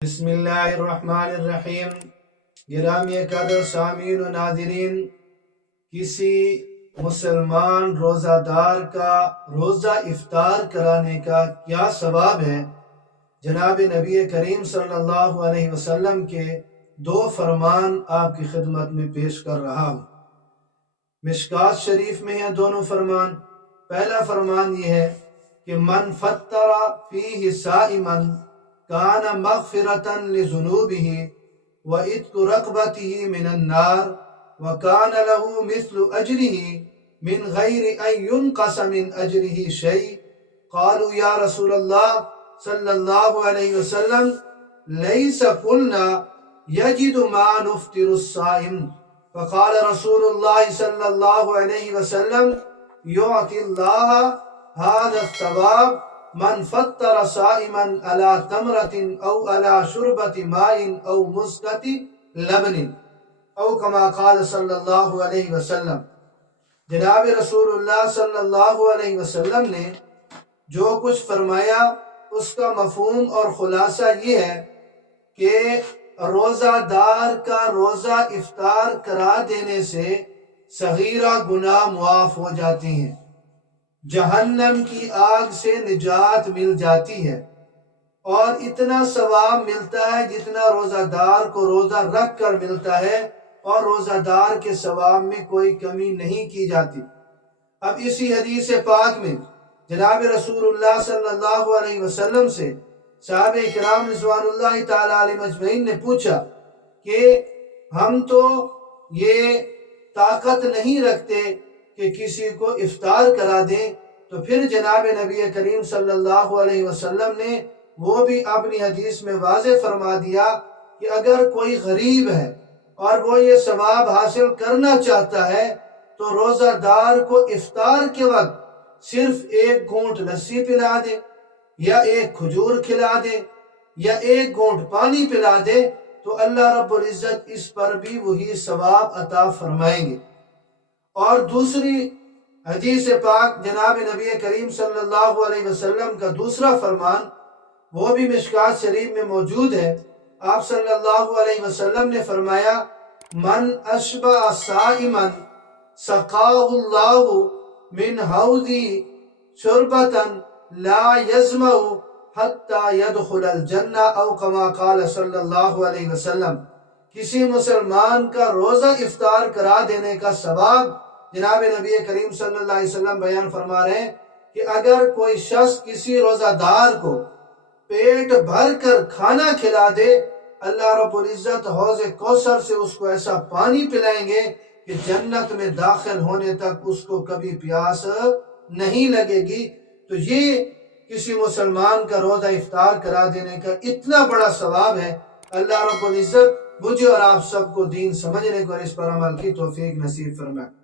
بسم اللہ الرحمن الرحیم۔ گرامی قدر سامعین و ناظرین، کسی مسلمان روزہ دار کا روزہ افطار کرانے کا کیا ثواب ہے؟ جناب نبی کریم صلی اللہ علیہ وسلم کے دو فرمان آپ کی خدمت میں پیش کر رہا ہوں۔ مشکات شریف میں ہیں دونوں فرمان۔ پہلا فرمان یہ ہے کہ من فطر فیہ صائما کان مغفرۃ لذنوبہ وعتق رقبتہ من النار وکان لہ مثل اجرہ من غیر ان ینقص من اجرہ شیء۔ قالوا یا رسول اللہ صلی اللہ علیہ وسلم لیس قلنا یجد ما نفطر الصائم، فقال رسول اللہ صلی اللہ علیہ وسلم یعطی اللہ هذا الثواب من فطر صائما على تمرة او على شربة ماء او مسكة لبن او كما قال صلی اللہ علیہ وسلم۔ جناب رسول اللہ صلی اللہ علیہ وسلم نے جو کچھ فرمایا اس کا مفہوم اور خلاصہ یہ ہے کہ روزہ دار کا روزہ افطار کرا دینے سے صغیرہ گناہ معاف ہو جاتی ہیں، جہنم کی آگ سے نجات مل جاتی ہے، اور اتنا ثواب ملتا ہے جتنا روزہ دار کو روزہ رکھ کر ملتا ہے، اور روزہ دار کے ثواب میں کوئی کمی نہیں کی جاتی۔ اب اسی حدیث پاک میں جناب رسول اللہ صلی اللہ علیہ وسلم سے صحابہ کرام رضوان اللہ تعالی علیہ مجمعین نے پوچھا کہ ہم تو یہ طاقت نہیں رکھتے کہ کسی کو افطار کرا دیں، تو پھر جناب نبی کریم صلی اللہ علیہ وسلم نے وہ بھی اپنی حدیث میں واضح فرما دیا کہ اگر کوئی غریب ہے اور وہ یہ ثواب حاصل کرنا چاہتا ہے تو روزہ دار کو افطار کے وقت صرف ایک گھونٹ لسی پلا دے، یا ایک کھجور کھلا دے، یا ایک گھونٹ پانی پلا دے، تو اللہ رب العزت اس پر بھی وہی ثواب عطا فرمائیں گے۔ اور دوسری حدیث پاک جناب نبی کریم صلی اللہ علیہ وسلم کا دوسرا فرمان وہ بھی مشکات شریف میں موجود ہے۔ آپ صلی اللہ علیہ وسلم نے فرمایا من اشبع صائما سقاہ اللہ من حوضی شربتا لا یظمأ حتی یدخل الجنہ او کما قال صلی اللہ علیہ وسلم۔ کسی مسلمان کا روزہ افطار کرا دینے کا ثواب جناب نبی کریم صلی اللہ علیہ وسلم بیان فرما رہے ہیں کہ اگر کوئی شخص کسی روزہ دار کو پیٹ بھر کر کھانا کھلا دے، اللہ رب العزت حوض کوثر سے اس کو ایسا پانی پلائیں گے کہ جنت میں داخل ہونے تک اس کو کبھی پیاس نہیں لگے گی۔ تو یہ کسی مسلمان کا روزہ افطار کرا دینے کا اتنا بڑا ثواب ہے۔ اللہ رب العزت مجھے اور آپ سب کو دین سمجھنے کو اور اس پر عمل کی توفیق نصیب فرمائے۔